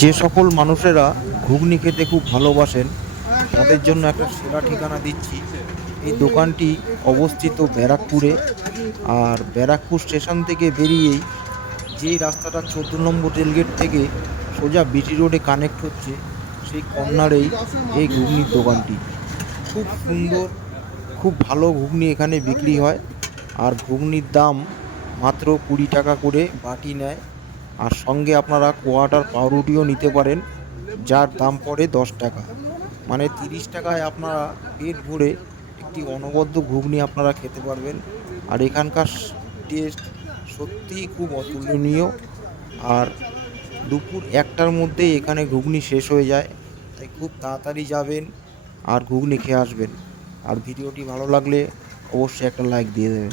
যে সকল মানুষেরা ঘুগনি খেতে খুব ভালোবাসেন তাদের জন্য একটা সেরা ঠিকানা দিচ্ছি। এই দোকানটি অবস্থিত ব্যারাকপুরে। আর ব্যারাকপুর স্টেশন থেকে বেরিয়েই যেই রাস্তাটা 14 নম্বর রেলগেট থেকে সোজা বিটি রোডে কানেক্ট হচ্ছে, সেই কর্নারেই এই ঘুগনির দোকানটি। খুব সুন্দর, খুব ভালো ঘুগনি এখানে বিক্রি হয়। আর ঘুগনির দাম মাত্র 20 টাকা করে বাটি নেয়। আর সঙ্গে আপনারা কোয়াটার পাউরুটিও নিতে পারেন, যার দাম পড়ে 10 টাকা। মানে 30 টাকায় আপনারা পেট ভরে একটি অনবদ্য ঘুগনি আপনারা খেতে পারবেন। আর এখানকার টেস্ট সত্যিই খুব অতুলনীয়। আর দুপুর 1টার মধ্যেই এখানে ঘুগনি শেষ হয়ে যায়, তাই খুব তাড়াতাড়ি যাবেন আর ঘুগনি খেয়ে আসবেন। আর ভিডিওটি ভালো লাগলে অবশ্যই একটা লাইক দিয়ে দেবেন।